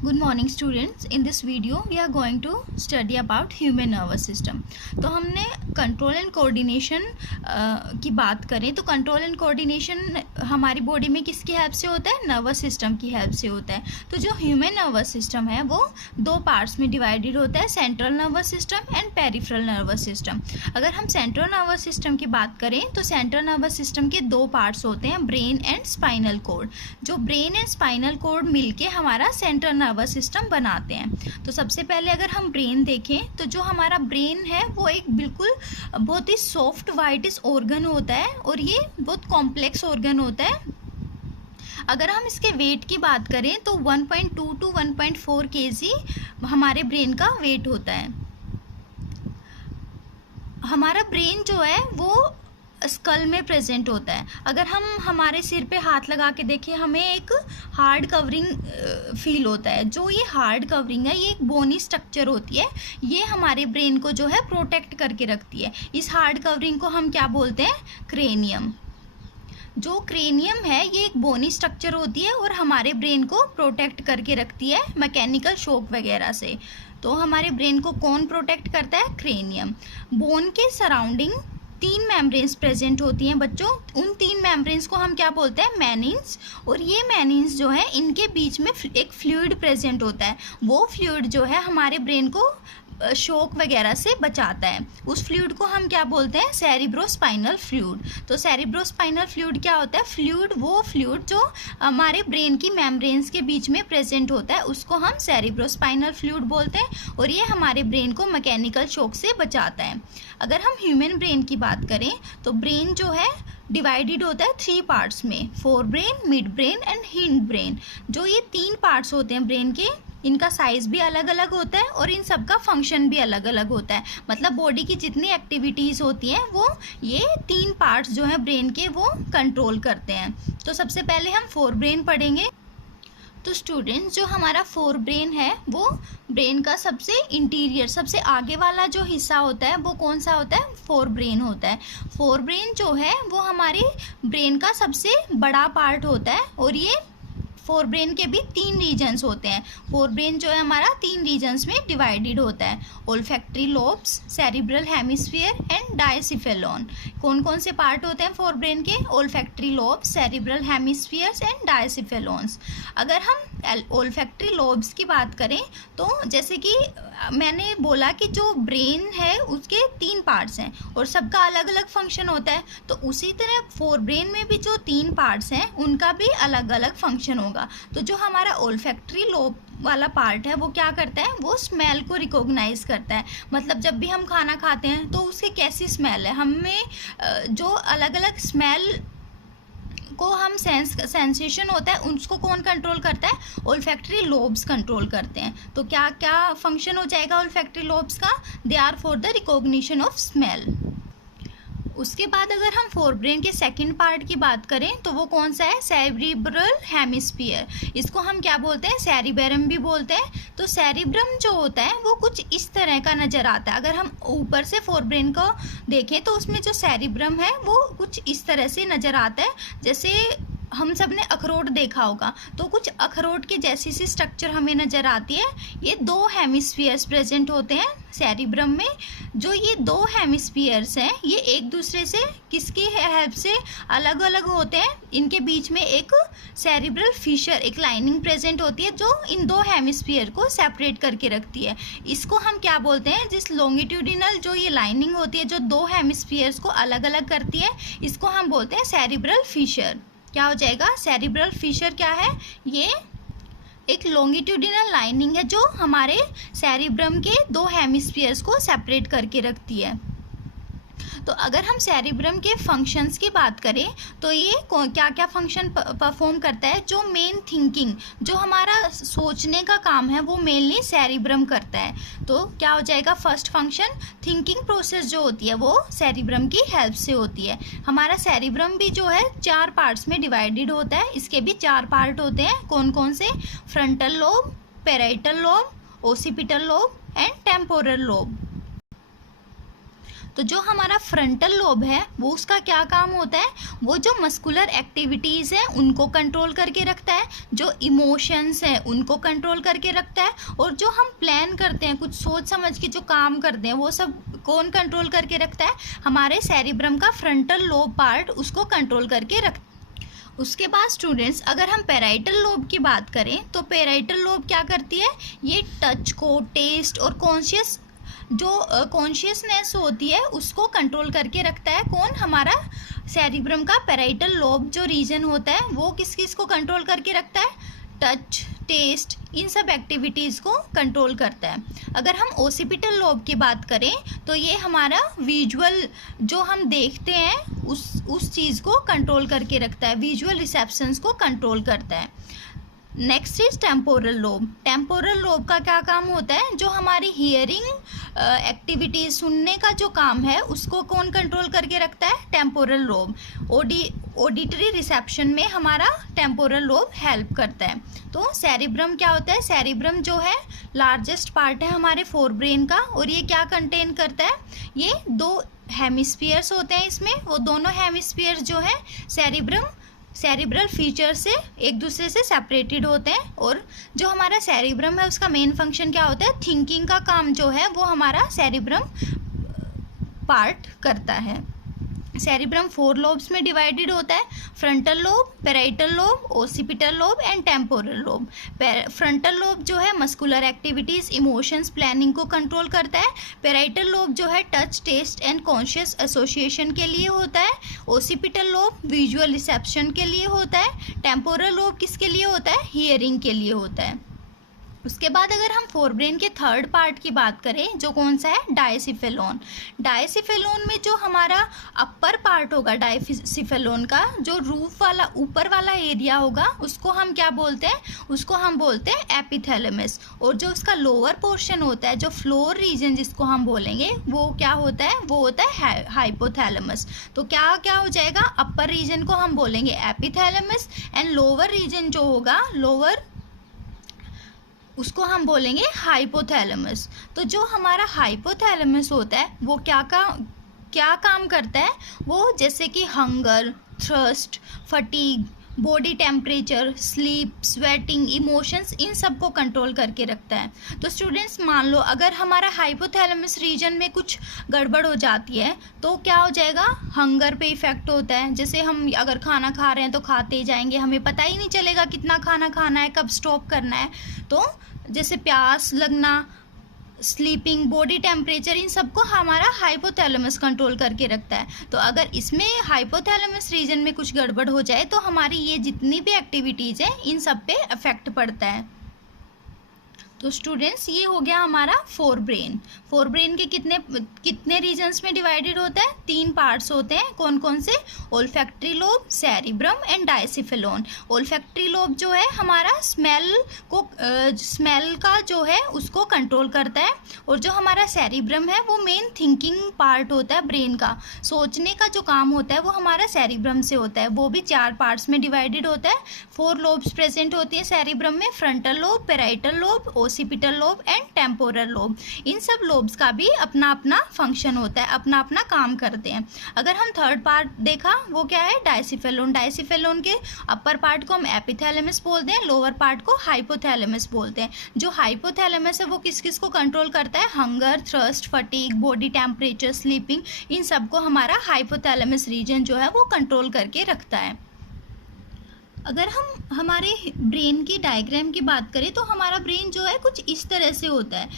Good morning students. In this video we are going to study about human nervous system. तो हमने control and coordination की बात करें तो कंट्रोल एंड कोऑर्डिनेशन हमारी बॉडी में किसकी हेल्प से होता है? नर्वस सिस्टम की हेल्प से होता है. तो जो ह्यूमन नर्वस सिस्टम है वो दो पार्ट्स में डिवाइडेड होता है, central nervous system and peripheral nervous system. अगर हम सेंट्रल नर्वस सिस्टम की बात करें तो सेंट्रल नर्वस सिस्टम के दो पार्ट्स होते हैं, ब्रेन एंड स्पाइनल कॉर्ड. जो ब्रेन एंड स्पाइनल कॉर्ड मिलके हमारा सेंट्रल नर्वस सिस्टम बनाते हैं. तो सबसे पहले अगर हम ब्रेन देखें तो जो हमारा ब्रेन है वो एक बिल्कुल बहुत ही सॉफ्ट वाइटिश ऑर्गन होता है और ये बहुत कॉम्प्लेक्स ऑर्गन होता है. अगर हम इसके वेट की बात करें तो 1.2 टू 1.4 केजी हमारे ब्रेन का वेट होता है. हमारा ब्रेन जो है वो स्कल में प्रेजेंट होता है. अगर हम हमारे सिर पे हाथ लगा के देखें हमें एक हार्ड कवरिंग फील होता है. जो ये हार्ड कवरिंग है ये एक बोनी स्ट्रक्चर होती है, ये हमारे ब्रेन को जो है प्रोटेक्ट करके रखती है. इस हार्ड कवरिंग को हम क्या बोलते हैं? क्रेनियम. जो क्रेनियम है ये एक बोनी स्ट्रक्चर होती है और हमारे ब्रेन को प्रोटेक्ट करके रखती है मैकेनिकल शॉक वगैरह से. तो हमारे ब्रेन को कौन प्रोटेक्ट करता है? क्रेनियम. बोन के सराउंडिंग 3 मेम्ब्रेन्स प्रेजेंट होती हैं बच्चों. उन 3 मेम्ब्रेन्स को हम क्या बोलते हैं? मैनिन्स. और ये मैनिन्स जो है इनके बीच में एक फ्लूइड प्रेजेंट होता है. वो फ्लूइड जो है हमारे ब्रेन को शॉक वगैरह से बचाता है. उस फ्लूइड को हम क्या बोलते हैं? Cerebrospinal fluid. तो सेरिब्रोस्पाइनल फ्लूइड क्या होता है? फ्लूइड, वो फ्लूइड जो हमारे ब्रेन की मेम्ब्रेन्स के बीच में प्रेजेंट होता है उसको हम सेरिब्रोस्पाइनल फ्लूइड बोलते हैं और ये हमारे ब्रेन को मैकेनिकल शॉक से बचाता है. अगर हम ह्यूमन ब्रेन की बात करें तो ब्रेन जो है डिवाइडेड होता है 3 पार्ट्स में, fore brain, midbrain and hind brain. जो ये 3 पार्ट्स होते हैं ब्रेन के, इनका साइज भी अलग अलग होता है और इन सब का फंक्शन भी अलग अलग होता है. मतलब बॉडी की जितनी एक्टिविटीज़ होती हैं वो ये 3 पार्ट्स जो हैं ब्रेन के वो कंट्रोल करते हैं. तो सबसे पहले हम फोर ब्रेन पढ़ेंगे. तो स्टूडेंट्स जो हमारा फोर ब्रेन है वो ब्रेन का सबसे इंटीरियर, सबसे आगे वाला जो हिस्सा होता है वो कौन सा होता है? फोर ब्रेन होता है. फोर ब्रेन जो है वो हमारे ब्रेन का सबसे बड़ा पार्ट होता है और ये फोर ब्रेन के भी 3 रीजन्स होते हैं. फोर ब्रेन जो है हमारा 3 रीजन्स में डिवाइडेड होता है, olfactory lobes, cerebral hemisphere and diencephalon. कौन कौन से पार्ट होते हैं फोर ब्रेन के? Olfactory lobes, cerebral hemispheres and diencephalons. अगर हम ओल्फैक्टरी लोब्स की बात करें तो जैसे कि मैंने बोला कि जो ब्रेन है उसके 3 पार्ट्स हैं और सबका अलग अलग फंक्शन होता है. तो उसी तरह फोर ब्रेन में भी जो 3 पार्ट्स हैं उनका भी अलग अलग फंक्शन होगा. तो जो हमारा ओल्फैक्टरी लोब वाला पार्ट है वो क्या करता है? वो स्मेल को रिकॉग्नाइज करता है. मतलब जब भी हम खाना खाते हैं तो उसकी कैसी स्मेल है, हमें जो अलग अलग स्मेल को हम सेंसेशन होता है उसको कौन कंट्रोल करता है? ओल्फैक्टरी लोब्स कंट्रोल करते हैं. तो क्या क्या फंक्शन हो जाएगा ओल्फैक्टरी लोब्स का? They are for the recognition of smell. उसके बाद अगर हम फोर ब्रेन के सेकंड पार्ट की बात करें तो वो कौन सा है? Cerebral hemisphere. इसको हम क्या बोलते हैं? सेरिबेरम भी बोलते हैं. तो सेरिब्रम जो होता है वो कुछ इस तरह का नज़र आता है. अगर हम ऊपर से फोर ब्रेन को देखें तो उसमें जो सेरिब्रम है वो कुछ इस तरह से नज़र आता है. जैसे हम सब ने अखरोट देखा होगा तो कुछ अखरोट के जैसी सी स्ट्रक्चर हमें नज़र आती है. ये 2 हेमिस्फीयर्स प्रेजेंट होते हैं सेरिब्रम में. जो ये 2 हेमिस्फीयर्स हैं ये एक दूसरे से किसकी हेल्प से अलग अलग होते हैं? इनके बीच में एक सेरिब्रल फिशर, एक लाइनिंग प्रेजेंट होती है जो इन 2 हेमिस्फीयर को सेपरेट करके रखती है. इसको हम क्या बोलते हैं? जिस लॉन्गिट्यूडिनल जो ये लाइनिंग होती है जो 2 हेमिस्फीयर्स को अलग अलग करती है इसको हम बोलते हैं सेरिब्रल फिशर. क्या हो जाएगा? सेरिब्रल फिशर क्या है? ये एक लॉन्गिट्यूडिनल लाइनिंग है जो हमारे सेरिब्रम के 2 हेमिस्फीयर्स को सेपरेट करके रखती है. तो अगर हम सेरिब्रम के फंक्शंस की बात करें तो ये क्या क्या फंक्शन परफॉर्म करता है? जो मेन थिंकिंग, जो हमारा सोचने का काम है वो मेनली सेरिब्रम करता है. तो क्या हो जाएगा? फर्स्ट फंक्शन, थिंकिंग प्रोसेस जो होती है वो सेरिब्रम की हेल्प से होती है. हमारा सेरिब्रम भी जो है 4 पार्ट्स में डिवाइडेड होता है. इसके भी 4 पार्ट होते हैं. कौन कौन से? Frontal lobe, parietal lobe, occipital lobe and temporal lobe. तो जो हमारा फ्रंटल लोब है वो उसका क्या काम होता है, वो जो मस्कुलर एक्टिविटीज़ हैं उनको कंट्रोल करके रखता है, जो इमोशंस हैं उनको कंट्रोल करके रखता है, और जो हम प्लान करते हैं, कुछ सोच समझ के जो काम करते हैं, वो सब कौन कंट्रोल करके रखता है, हमारे सेरिब्रम का फ्रंटल लोब पार्ट उसको कंट्रोल करके रखता है। उसके बाद स्टूडेंट्स, अगर हम पैराइटल लोब की बात करें तो पैराइटल लोब क्या करती है, ये टच को, टेस्ट और कॉन्शियसनेस होती है उसको कंट्रोल करके रखता है। कौन, हमारा सेरिब्रम का पैराइटल लोब जो रीजन होता है वो किस किस को कंट्रोल करके रखता है, टच, टेस्ट, इन सब एक्टिविटीज़ को कंट्रोल करता है। अगर हम ओसिपिटल लोब की बात करें तो ये हमारा विजुअल, जो हम देखते हैं उस चीज़ को कंट्रोल करके रखता है, विजुअल रिसेप्शंस को कंट्रोल करता है। Next is temporal lobe. Temporal lobe का क्या काम होता है, जो हमारी हियरिंग एक्टिविटीज, सुनने का जो काम है उसको कौन कंट्रोल करके रखता है, टेम्पोरल लोब। ऑडिटरी रिसेप्शन में हमारा टेम्पोरल लोब हेल्प करता है। तो सेरिब्रम क्या होता है, सेरिब्रम जो है लार्जेस्ट पार्ट है हमारे फोर ब्रेन का, और ये क्या कंटेन करता है, ये 2 हेमिस्फीयर्स होते हैं इसमें, वो दोनों हेमिस्फीयर्स जो है सेरिब्रल फीचर से एक दूसरे से सेपरेटेड होते हैं। और जो हमारा सेरिब्रम है उसका मेन फंक्शन क्या होता है, थिंकिंग का काम जो है वो हमारा सेरिब्रम पार्ट करता है। सेरिब्रम 4 लोब्स में डिवाइडेड होता है, frontal lobe, parietal lobe, occipital lobe and temporal lobe. Frontal lobe जो है मस्कुलर एक्टिविटीज़, इमोशंस, प्लानिंग को कंट्रोल करता है। पैराइटल लोब जो है touch, taste and conscious association के लिए होता है। ओसिपिटल लोब विजुअल रिसेप्शन के लिए होता है। टेम्पोरल लोब किसके लिए होता है, हियरिंग के लिए होता है। उसके बाद अगर हम फोरब्रेन के थर्ड पार्ट की बात करें, जो कौन सा है, डायसिफेलोन। डायसिफेलोन में जो हमारा अपर पार्ट होगा डायसिफेलोन का, जो रूफ वाला ऊपर वाला एरिया होगा, उसको हम क्या बोलते हैं, उसको हम बोलते हैं एपिथैलेमस। और जो उसका लोअर पोर्शन होता है, जो फ्लोर रीजन जिसको हम बोलेंगे, वो क्या होता है, वो होता है हाइपोथैलेमस। तो क्या क्या हो जाएगा, अपर रीजन को हम बोलेंगे एपिथैलेमस एंड लोअर रीजन जो होगा, लोअर, उसको हम बोलेंगे हाइपोथैलेमस। तो जो हमारा हाइपोथैलेमस होता है वो क्या काम करता है, वो जैसे कि hunger, thirst, fatigue, body temperature, sleep, sweating, emotions, इन सब को कंट्रोल करके रखता है। तो स्टूडेंट्स मान लो अगर हमारा हाइपोथैलेमस रीजन में कुछ गड़बड़ हो जाती है तो क्या हो जाएगा, हंगर पे इफेक्ट होता है। जैसे हम अगर खाना खा रहे हैं तो खाते ही जाएंगे, हमें पता ही नहीं चलेगा कितना खाना खाना है, कब स्टॉप करना है। तो जैसे प्यास लगना, स्लीपिंग, बॉडी टेम्परेचर, इन सबको हमारा हाइपोथैलेमस कंट्रोल करके रखता है। तो अगर इसमें हाइपोथैलेमस रीजन में कुछ गड़बड़ हो जाए तो हमारी ये जितनी भी एक्टिविटीज़ हैं इन सब पे इफेक्ट पड़ता है। तो स्टूडेंट्स ये हो गया हमारा फोर ब्रेन के कितने रीजन्स में डिवाइडेड होता है, 3 पार्ट्स होते हैं। कौन कौन से, olfactory lobe, cerebrum and diencephalon. Olfactory lobe जो है हमारा स्मेल का जो है उसको कंट्रोल करता है, और जो हमारा सेरिब्रम है वो मेन थिंकिंग पार्ट होता है ब्रेन का, सोचने का जो काम होता है वो हमारा सेरिब्रम से होता है। वो भी 4 पार्ट्स में डिवाइडेड होता है। 4 लोब्स प्रेजेंट होती हैं सेरिब्रम में, frontal lobe, parietal lobe, occipital lobe and temporal lobe. इन सब लोब्स का भी अपना अपना फंक्शन होता है, अपना अपना काम करते हैं। अगर हम थर्ड पार्ट देखा, वो क्या है, डायसिफेलोन। डायसिफेलोन के अपर पार्ट को हम एपिथैलेमस बोलते हैं, लोअर पार्ट को हाइपोथैलेमस बोलते हैं। जो हाइपोथैलेमस है वो किस किस को कंट्रोल करता है, hunger, thirst, fatigue, body temperature, sleeping, इन सबको हमारा हाइपोथैलेमस रीजन जो है वो कंट्रोल करके रखता है। अगर हम हमारे ब्रेन की डायग्राम की बात करें तो हमारा ब्रेन जो है कुछ इस तरह से होता है।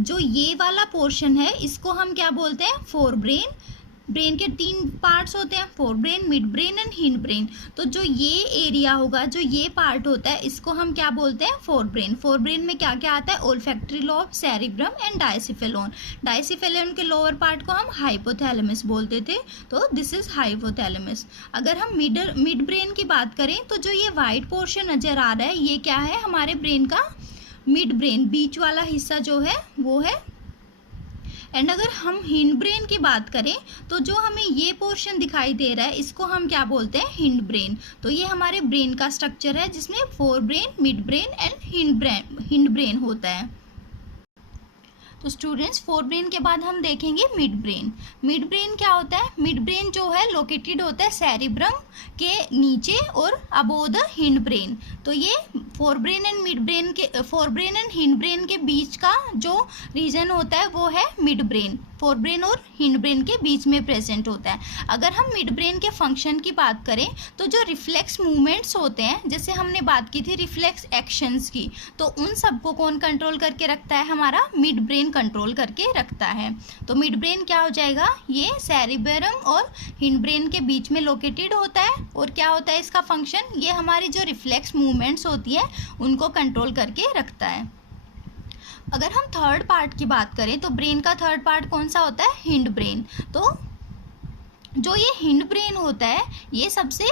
जो ये वाला पोर्शन है इसको हम क्या बोलते हैं, फोर ब्रेन। ब्रेन के 3 पार्ट्स होते हैं, forebrain, midbrain and hind brain. तो जो ये एरिया होगा, जो ये पार्ट होता है, इसको हम क्या बोलते हैं, फोर ब्रेन। फोर ब्रेन में क्या क्या आता है, ओल्फैक्टरी लोब, सेरिब्रम एंड डायसिफेलोन। डायसिफेलोन के लोअर पार्ट को हम हाइपोथैलेमस बोलते थे, तो दिस इज हाइपोथैलेमस। अगर हम मिड ब्रेन की बात करें तो जो ये वाइट पोर्शन नजर आ रहा है, ये क्या है, हमारे ब्रेन का मिड ब्रेन, बीच वाला हिस्सा जो है वो है। एंड अगर हम हिंड ब्रेन की बात करें तो जो हमें ये पोर्शन दिखाई दे रहा है इसको हम क्या बोलते हैं, हिंड ब्रेन। तो ये हमारे ब्रेन का स्ट्रक्चर है जिसमें fore brain, midbrain and hind brain होता है। तो स्टूडेंट्स फोर ब्रेन के बाद हम देखेंगे मिड ब्रेन। मिड ब्रेन क्या होता है? मिड ब्रेन जो है लोकेटेड होता है सेरिब्रम के नीचे और अबोव द हिंड ब्रेन। तो ये fore brain and hindbrain के बीच का जो रीजन होता है वो है मिड ब्रेन। फोर ब्रेन और हिंड ब्रेन के बीच में प्रेजेंट होता है। अगर हम मिड ब्रेन के फंक्शन की बात करें तो जो रिफ्लेक्स मूवमेंट्स होते हैं, जैसे हमने बात की थी रिफ्लेक्स एक्शंस की, तो उन सबको कौन कंट्रोल करके रखता है? हमारा मिड ब्रेन कंट्रोल करके रखता है। तो मिड ब्रेन क्या हो जाएगा? ये सेरिबेरम और हिंड ब्रेन के बीच में लोकेटेड होता है। और क्या होता है इसका फंक्शन? ये हमारी जो रिफ्लेक्स मूवमेंट्स होती है उनको कंट्रोल करके रखता है। अगर हम थर्ड पार्ट की बात करें तो ब्रेन का थर्ड पार्ट कौन सा होता है? Hind brain. तो जो ये हिंड ब्रेन होता है ये सबसे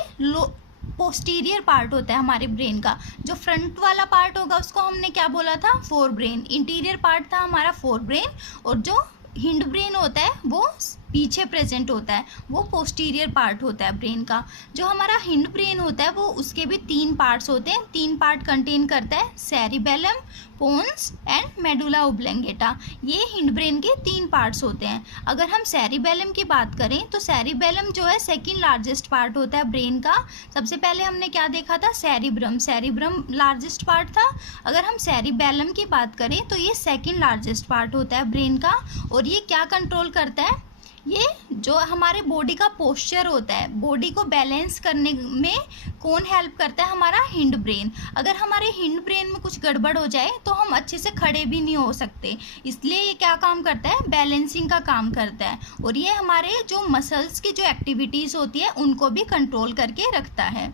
पोस्टीरियर पार्ट होता है हमारे ब्रेन का। जो फ्रंट वाला पार्ट होगा उसको हमने क्या बोला था? Fore brain. इंटीरियर पार्ट था हमारा फोर ब्रेन, और जो हिंड ब्रेन होता है वो पीछे प्रेजेंट होता है, वो पोस्टीरियर पार्ट होता है ब्रेन का। जो हमारा हिंड ब्रेन होता है वो उसके भी तीन पार्ट्स होते हैं। तीन पार्ट कंटेन करता है, cerebellum, pons and medulla oblongata. ये हिंड ब्रेन के तीन पार्ट्स होते हैं। अगर हम सेरिबेलम की बात करें तो सेरिबेलम जो है सेकंड लार्जेस्ट पार्ट होता है ब्रेन का। सबसे पहले हमने क्या देखा था? सेरिब्रम लार्जेस्ट पार्ट था। अगर हम सेरिबेलम की बात करें तो ये सेकंड लार्जेस्ट पार्ट होता है ब्रेन का। और ये क्या कंट्रोल करता है? ये जो हमारे बॉडी का पोस्चर होता है, बॉडी को बैलेंस करने में कौन हेल्प करता है? हमारा हिंड ब्रेन। अगर हमारे हिंड ब्रेन में कुछ गड़बड़ हो जाए तो हम अच्छे से खड़े भी नहीं हो सकते, इसलिए ये क्या काम करता है? बैलेंसिंग का काम करता है। और ये हमारे जो मसल्स की जो एक्टिविटीज़ होती है उनको भी कंट्रोल करके रखता है।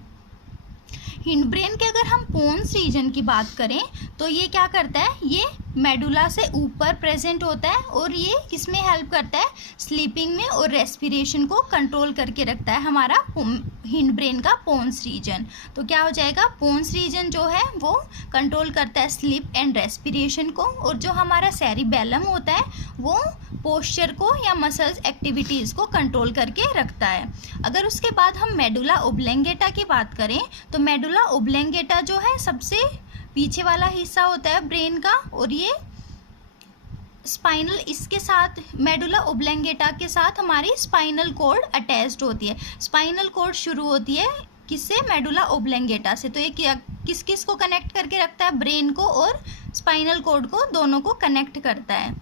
हिंड ब्रेन के अगर हम पोन्स रीजन की बात करें तो ये क्या करता है? ये मेडुला से ऊपर प्रेजेंट होता है और ये किसमें हेल्प करता है? स्लीपिंग में और रेस्पिरेशन को कंट्रोल करके रखता है हमारा हिंड ब्रेन का पोन्स रीजन। तो क्या हो जाएगा? पोन्स रीजन जो है वो कंट्रोल करता है स्लीप एंड रेस्पिरेशन को, और जो हमारा सेरिबेलम होता है वो पोस्चर को या मसल्स एक्टिविटीज़ को कंट्रोल करके रखता है। अगर उसके बाद हम मेडुला ओब्लंगेटा की बात करें तो मेडुला ओब्लंगेटा जो है सबसे पीछे वाला हिस्सा होता है ब्रेन का, और ये स्पाइनल, इसके साथ मेडुला ओब्लंगेटा के साथ हमारी स्पाइनल कॉर्ड अटैच्ड होती है। स्पाइनल कॉर्ड शुरू होती है किससे? मेडुला ओब्लंगेटा से। तो ये किस किस को कनेक्ट करके रखता है? ब्रेन को और स्पाइनल कॉर्ड को, दोनों को कनेक्ट करता है।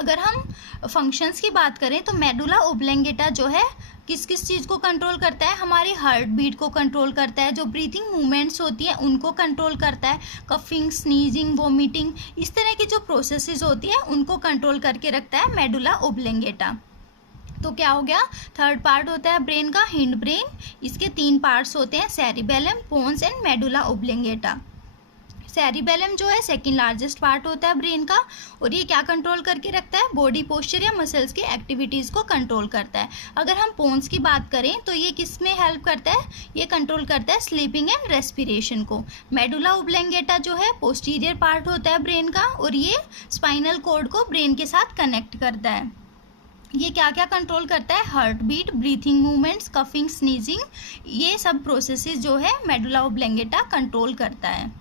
अगर हम फंक्शंस की बात करें तो मेडुला ओब्लंगेटा जो है किस किस चीज़ को कंट्रोल करता है? हमारी हार्ट बीट को कंट्रोल करता है, जो ब्रीथिंग मूवमेंट्स होती हैं उनको कंट्रोल करता है, कफिंग, स्नीजिंग, वोमिटिंग, इस तरह की जो प्रोसेसेस होती है उनको कंट्रोल करके रखता है मेडुला ओब्लंगेटा। तो क्या हो गया? थर्ड पार्ट होता है ब्रेन का हिंड ब्रेन। इसके तीन पार्ट्स होते हैं, cerebellum, pons and medulla oblongata. Cerebellum जो है सेकंड लार्जेस्ट पार्ट होता है ब्रेन का, और ये क्या कंट्रोल करके रखता है? बॉडी पोस्चर या मसल्स की एक्टिविटीज़ को कंट्रोल करता है। अगर हम पोन्स की बात करें तो ये किस में हेल्प करता है? ये कंट्रोल करता है स्लीपिंग एंड रेस्पिरेशन को। मेडुला ओब्लंगेटा जो है पोस्टीरियर पार्ट होता है ब्रेन का, और ये स्पाइनल कॉर्ड को ब्रेन के साथ कनेक्ट करता है। ये क्या क्या कंट्रोल करता है? Heart beat, breathing movements, coughing, sneezing, ये सब प्रोसेसेस जो है मेडुला ओब्लंगेटा कंट्रोल करता है।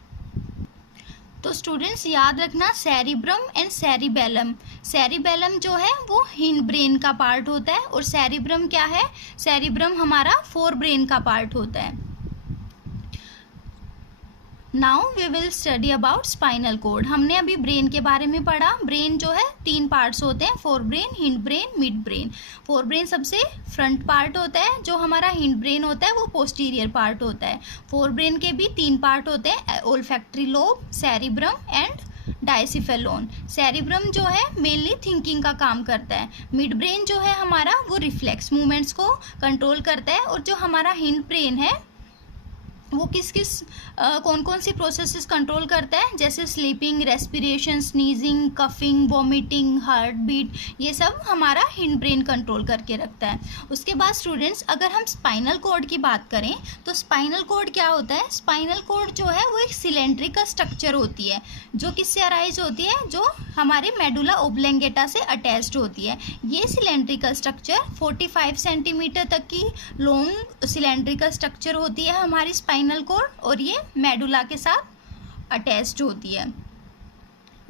तो स्टूडेंट्स याद रखना, सेरिब्रम एंड सेरिबेलम। सेरिबेलम जो है वो हिंड ब्रेन का पार्ट होता है, और सेरिब्रम क्या है? सेरिब्रम हमारा फोर ब्रेन का पार्ट होता है। Now we will study about spinal cord. हमने अभी ब्रेन के बारे में पढ़ा। ब्रेन जो है तीन पार्ट्स होते हैं, fore brain, hind brain, mid brain. Fore brain सबसे फ्रंट पार्ट होता है, जो हमारा हिंड ब्रेन होता है वो पोस्टीरियर पार्ट होता है। फोर ब्रेन के भी तीन पार्ट होते हैं, olfactory lobe, cerebrum and diencephalon. Cerebrum जो है मेनली थिंकिंग का काम करता है। मिड ब्रेन जो है हमारा वो रिफ्लेक्स मूवमेंट्स को कंट्रोल करता है, और जो हमारा हिंड ब्रेन है वो कौन कौन सी प्रोसेसेस कंट्रोल करता है? जैसे sleeping, respiration, sneezing, coughing, vomiting, heart beat, ये सब हमारा हिंड ब्रेन कंट्रोल करके रखता है। उसके बाद स्टूडेंट्स अगर हम स्पाइनल कॉर्ड की बात करें तो स्पाइनल कॉर्ड क्या होता है? स्पाइनल कॉर्ड जो है वो एक सिलेंड्रिकल स्ट्रक्चर होती है, जो किससे अराइज होती है? जो हमारे मेडुला ओब्लंगेटा से अटैच्ड होती है। ये सिलेंड्रिकल स्ट्रक्चर 45 सेंटीमीटर तक की लॉन्ग सिलेंड्रिकल स्ट्रक्चर होती है हमारी स्पाइनल कॉर्ड, और ये मेडुला के साथ अटैच्ड होती है।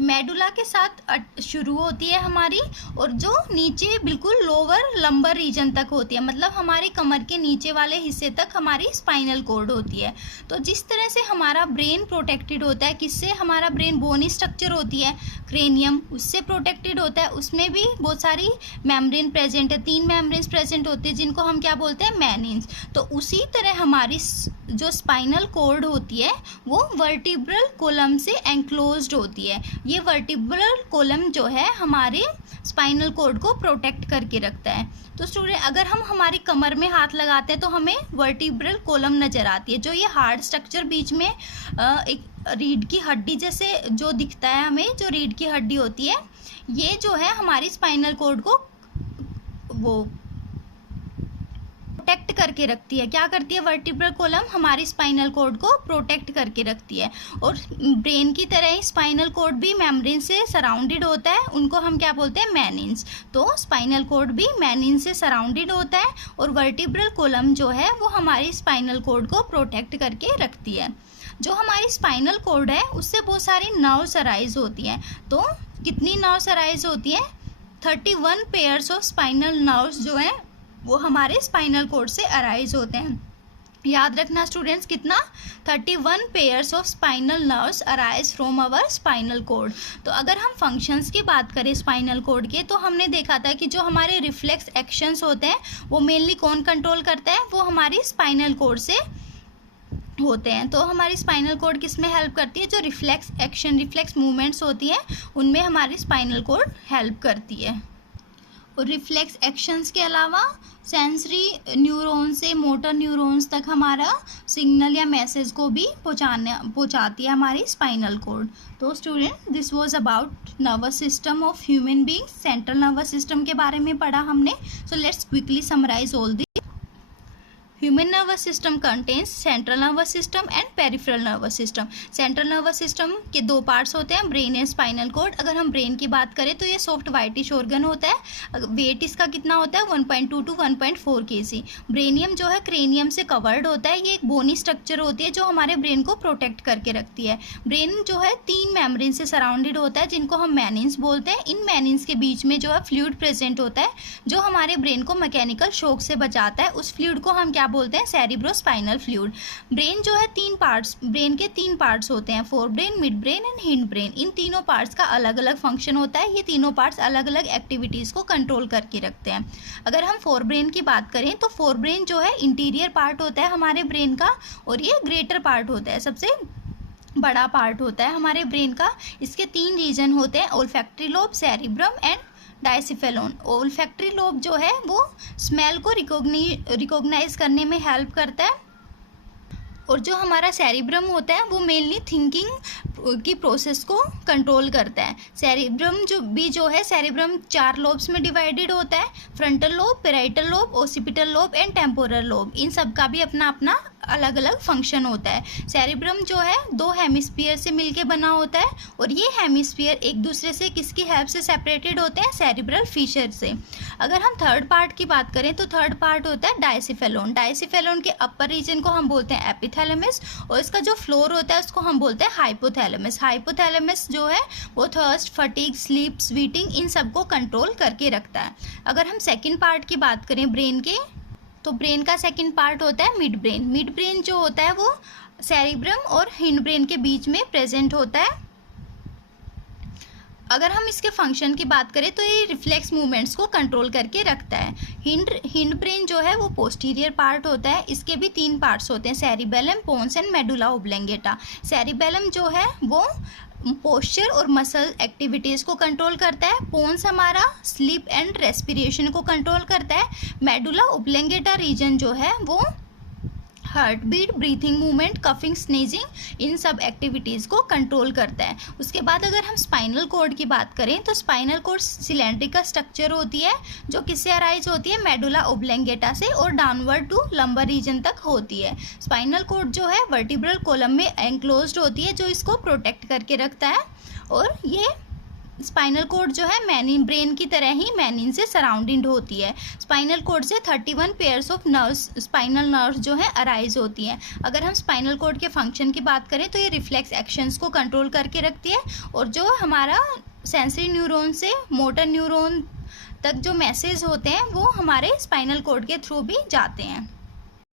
मेडुला के साथ शुरू होती है हमारी, और जो नीचे बिल्कुल लोअर लंबर रीजन तक होती है, मतलब हमारे कमर के नीचे वाले हिस्से तक हमारी स्पाइनल कॉर्ड होती है। तो जिस तरह से हमारा ब्रेन प्रोटेक्टेड होता है, किससे? हमारा ब्रेन बोनी स्ट्रक्चर होती है क्रेनियम, उससे प्रोटेक्टेड होता है। उसमें भी बहुत सारी मेम्ब्रेन प्रेजेंट है, 3 मेम्ब्रेन्स प्रेजेंट होते हैं जिनको हम क्या बोलते हैं? मेनिन्स। तो उसी तरह हमारी जो स्पाइनल कॉर्ड होती है वो वर्टिब्रल कॉलम से एंक्लोज्ड होती है। ये वर्टिब्रल कॉलम जो है हमारे स्पाइनल कॉर्ड को प्रोटेक्ट करके रखता है। तो स्टूडेंट, अगर हम हमारी कमर में हाथ लगाते हैं तो हमें वर्टिब्रल कॉलम नज़र आती है, जो ये हार्ड स्ट्रक्चर बीच में एक रीढ़ की हड्डी जैसे जो दिखता है हमें, जो रीढ़ की हड्डी होती है, ये जो है हमारी स्पाइनल कॉर्ड को वो प्रोटेक्ट करके रखती है। क्या करती है? वर्टिब्रल कॉलम हमारी स्पाइनल कॉर्ड को प्रोटेक्ट करके रखती है। और ब्रेन की तरह ही स्पाइनल कॉर्ड भी मेम्ब्रेन से सराउंडेड होता है, उनको हम क्या बोलते हैं? मेनिन्स। तो स्पाइनल कॉर्ड भी मेनिन से सराउंडेड होता है, और वर्टिब्रल कॉलम जो है वो हमारी स्पाइनल कॉर्ड को प्रोटेक्ट करके रखती है। जो हमारी स्पाइनल कॉर्ड है उससे बहुत सारी नर्व्स अराइज होती हैं। तो कितनी नर्व्स अराइज होती हैं? 31 पेयर्स ऑफ स्पाइनल नर्व्स जो हैं वो हमारे स्पाइनल कॉर्ड से अराइज होते हैं। याद रखना स्टूडेंट्स, कितना? 31 pairs of spinal nerves arise from our spinal cord. तो अगर हम फंक्शंस की बात करें स्पाइनल कॉर्ड के, तो हमने देखा था कि जो हमारे रिफ्लेक्स एक्शंस होते हैं वो मेनली कौन कंट्रोल करता है? वो हमारी स्पाइनल कॉर्ड से होते हैं। तो हमारी स्पाइनल कॉर्ड किस में हेल्प करती है? जो रिफ्लेक्स एक्शन, रिफ्लेक्स मूवमेंट्स होती हैं उनमें हमारी स्पाइनल कॉर्ड हेल्प करती है। और रिफ्लेक्स एक्शंस के अलावा सेंसरी न्यूरॉन से मोटर न्यूरॉन्स तक हमारा सिग्नल या मैसेज को भी पहुंचाती है हमारी स्पाइनल कॉर्ड। तो student, this was about nervous system of human beings. Central nervous system के बारे में पढ़ा हमने। So let's quickly summarise all the. Human nervous system contains central nervous system and peripheral nervous system. Central nervous system के 2 parts होते हैं, brain and spinal cord. अगर हम ब्रेन की बात करें तो ये सॉफ्ट वाइटिश ऑर्गन होता है। वेट इसका कितना होता है? 1.2 to 1.4 kg। ब्रेनियम जो है क्रेनियम से कवर्ड होता है। ये एक बोनी स्ट्रक्चर होती है जो हमारे ब्रेन को प्रोटेक्ट करके रखती है। ब्रेन जो है 3 मेम्ब्रेन से सराउंडेड होता है जिनको हम मेनिन्स बोलते हैं। इन मेनिन्स के बीच में जो है फ्लूइड प्रेजेंट होता है जो हमारे ब्रेन को मैकेनिकल शॉक से बचाता है। उस फ्लूइड को हम क्या बोलते हैं? Cerebrospinal fluid. ब्रेन जो है 3 पार्ट्स, ब्रेन के 3 पार्ट्स होते हैं, forebrain, midbrain and hindbrain. इन तीनों पार्ट्स का अलग अलग फंक्शन होता है। ये तीनों पार्ट्स अलग अलग एक्टिविटीज़ को कंट्रोल करके रखते हैं। अगर हम फोर ब्रेन की बात करें तो फोर ब्रेन जो है इंटीरियर पार्ट होता है हमारे ब्रेन का, और ये ग्रेटर पार्ट होता है, सबसे बड़ा पार्ट होता है हमारे ब्रेन का। इसके 3 रीजन होते हैं, olfactory lobe, cerebrum and diencephalon. Olfactory lobe जो है वो स्मेल को रिकॉग्नाइज करने में हेल्प करता है, और जो हमारा सेरिब्रम होता है वो मेनली थिंकिंग की प्रोसेस को कंट्रोल करता है। सेरिब्रम जो है सेरिब्रम 4 लोब्स में डिवाइडेड होता है, frontal lobe, parietal lobe, occipital lobe and temporal lobe. इन सब का भी अपना अपना अलग अलग फंक्शन होता है। सेरिब्रम जो है 2 हेमिस्फीयर से मिलके बना होता है, और ये हेमिस्फीयर एक दूसरे से किसकी हेल्प से सेपरेटेड होते हैं? सेरिब्रल फीचर से। अगर हम थर्ड पार्ट की बात करें तो थर्ड पार्ट होता है डायसिफेलोन। डायसिफेलोन के अपर रीजन को हम बोलते हैं एपिथैलेमस, और इसका जो फ्लोर होता है उसको हम बोलते हैं हाइपोथैलेमस। हाइपोथैलेमस जो है वो थर्स्ट, फटीग, स्लीप, स्वीटिंग इन सब को कंट्रोल करके रखता है। अगर हम सेकेंड पार्ट की बात करें ब्रेन के, तो ब्रेन का सेकंड पार्ट होता है मिड ब्रेन। मिड ब्रेन जो होता है वो सेरिब्रम और हिंड ब्रेन के बीच में प्रेजेंट होता है। अगर हम इसके फंक्शन की बात करें तो ये रिफ्लेक्स मूवमेंट्स को कंट्रोल करके रखता है। हिंड ब्रेन जो है वो पोस्टीरियर पार्ट होता है। इसके भी 3 पार्ट्स होते हैं, cerebellum, pons and medulla oblongata. Cerebellum जो है वो पोस्चर और मसल एक्टिविटीज़ को कंट्रोल करता है। पोन्स हमारा स्लीप एंड रेस्पिरेशन को कंट्रोल करता है। मेडुला ओब्लेंगेटा रीजन जो है वो heart beat, breathing movement, coughing, sneezing इन सब एक्टिविटीज़ को कंट्रोल करता है। उसके बाद अगर हम स्पाइनल कॉर्ड की बात करें तो स्पाइनल कॉर्ड सिलेंड्रिकल स्ट्रक्चर होती है जो किससे अराइज होती है? मेडुला ओब्लेंगेटा से, और डाउनवर्ड टू लंबर रीजन तक होती है। स्पाइनल कॉर्ड जो है वर्टिब्रल कॉलम में एंक्लोज्ड होती है जो इसको प्रोटेक्ट करके रखता है, और ये स्पाइनल कोड जो है मैनिन, ब्रेन की तरह ही मैनिन से सराउंडेड होती है। स्पाइनल कोड से 31 pairs of nerves, spinal nerve जो है अराइज होती हैं। अगर हम स्पाइनल कोड के फंक्शन की बात करें तो ये रिफ्लेक्स एक्शंस को कंट्रोल करके रखती है, और जो हमारा सेंसरी न्यूरॉन से मोटर न्यूरॉन तक जो मैसेज होते हैं वो हमारे स्पाइनल कोड के थ्रू भी जाते हैं।